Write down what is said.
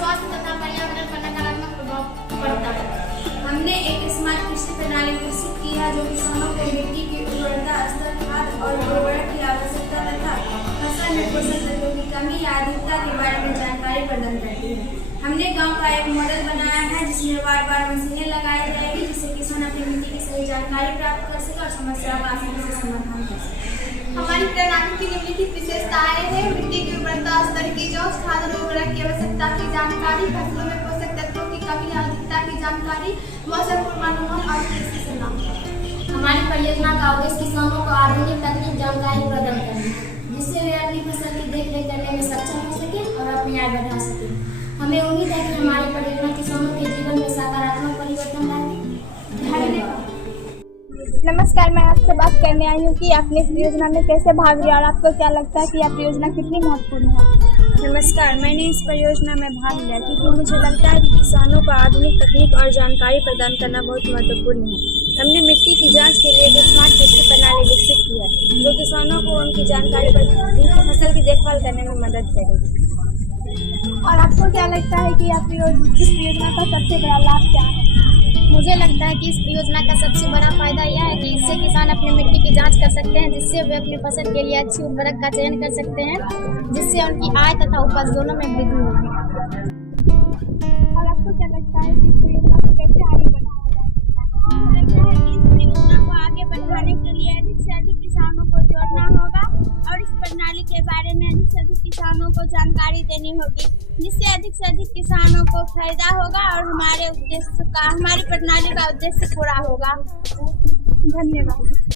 स्वास्थ्य तथा पर्यावरण पर नकारात्मक प्रभाव पड़ता है। हमने एक स्मार्ट कृषि प्रणाली विकसित की है जो किसानों को मिट्टी की उर्वरता स्तर, खाद और उर्वरक की आवश्यकता तथा फसल में पोषक तत्वों की कमी या अधिकता के बारे में जानकारी प्रदान करती है। हमने गांव का एक मॉडल बनाया है जिसमें बार मशीनें लगाई जाएगी जिससे किसान अपनी मिट्टी की सही जानकारी प्राप्त कर सके और समस्याओं का आसानी से समाधान कर सके। हमारी प्रणाली की निम्नलिखित विशेषताएं हैं: मिट्टी की उर्वरता स्तर की जांच, खाद और उर्वरक की आवश्यकता की जानकारी, फसलों में पोषक तत्वों की कमी या अधिकता की जानकारी, मौसम पूर्वानुमान और कृषि सलाह। हमारी परियोजना का उद्देश्य किसानों को आधुनिक तकनीक जानकारी प्रदान करना, जिससे वे अपनी फसल की देखरेख करने में सक्षम हो सके और अपनी आय बढ़ा सके। हमें उम्मीद है कि हमारी परियोजना किसानों के जीवन में सकारात्मक परिवर्तन लाएगी। धन्यवाद। नमस्कार, मैं आपसे बात करने आई हूँ कि आपने इस योजना में कैसे भाग लिया और आपको क्या लगता है कि यह परियोजना कितनी महत्वपूर्ण है। नमस्कार, मैंने इस परियोजना में भाग लिया क्योंकि मुझे लगता है कि किसानों को आधुनिक तकनीक और जानकारी प्रदान करना बहुत महत्वपूर्ण है। हमने मिट्टी की जांच के लिए एक स्मार्ट कृषि प्रणाली विकसित की है जो किसानों को उनकी जानकारी पर उनकी फसल की देखभाल करने में मदद करेगी। और आपको क्या लगता है कि इस योजना का सबसे बड़ा लाभ क्या है। मुझे लगता है कि इस योजना का सबसे बड़ा फायदा यह है कि इससे किसान अपनी मिट्टी की जांच कर सकते हैं, जिससे वे अपनी फसल के लिए अच्छी उर्वरक का चयन कर सकते हैं, जिससे उनकी आय तथा उपज दोनों में वृद्धि होगी। और आपको क्या लगता है कि इस योजना को कैसे आगे बढ़ाया जा सकता है। मुझे लगता है कि इस योजना को आगे बढ़ाने के लिए अधिक से अधिक किसानों को जोड़ना होगा और इस प्रणाली के बारे में अधिक से अधिक किसानों को जानकारी देनी होगी, जिससे अधिक से अधिक किसानों को फायदा होगा और हमारी प्रणाली का उद्देश्य पूरा होगा। धन्यवाद।